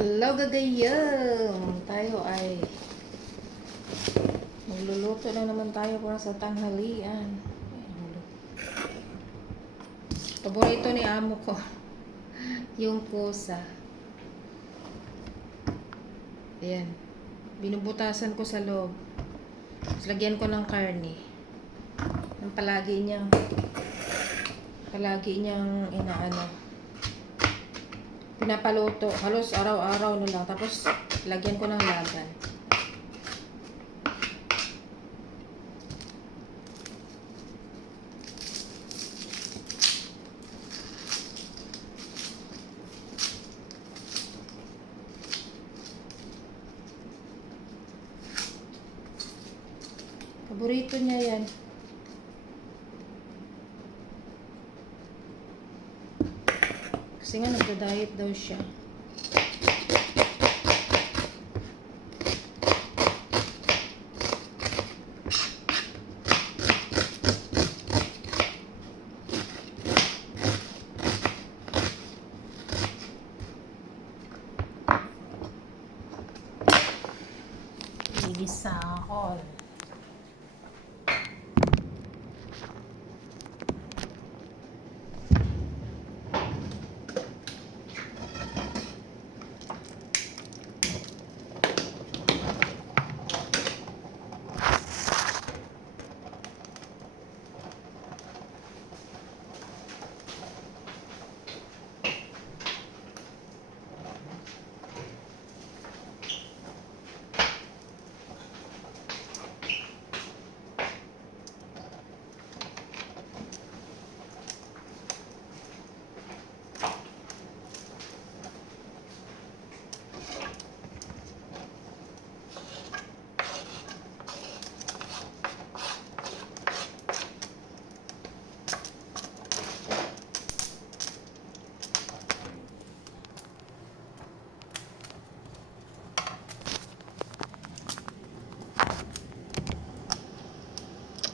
Hello gagayam! Tayo ay magluluto na naman tayo para sa tanghalian. Paborito ni amo ko yung pusa. Ayan. Binubutasan ko sa loob. Tapos lagyan ko ng karne. Ang palagi niyang inaano. Pinapaluto. Halos araw-araw na lang. Tapos lagyan ko ng lagan. Paborito niya yan. Kasi nga nagda-diet daw siya. Igisa ako.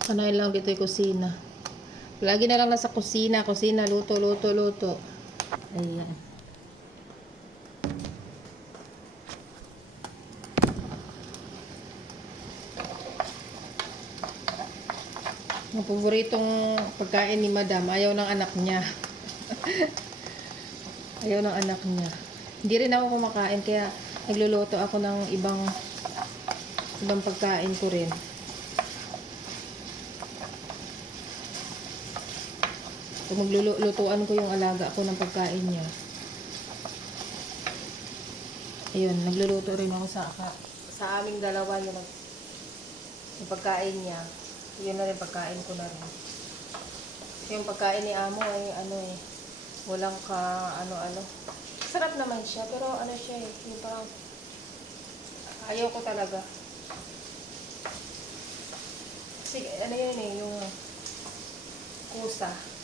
Panay lang dito yung kusina. Lagi na lang nasa kusina, luto. Ayan. Ang paboritong pagkain ni Madam, ayaw ng anak niya. Ayaw ng anak niya. Hindi rin ako kumakain, kaya nagluluto ako ng ibang pagkain ko rin. Kung maglulutuan ko yung alaga ko ng pagkain niya. Ayun, nagluluto rin ako sa aming dalawa yung pagkain niya. Yun na rin pagkain ko na rin. Yung pagkain ni amo ay walang ano. Sarap naman siya, pero siya yung parang ayaw ko talaga. Kasi yun yung kusa.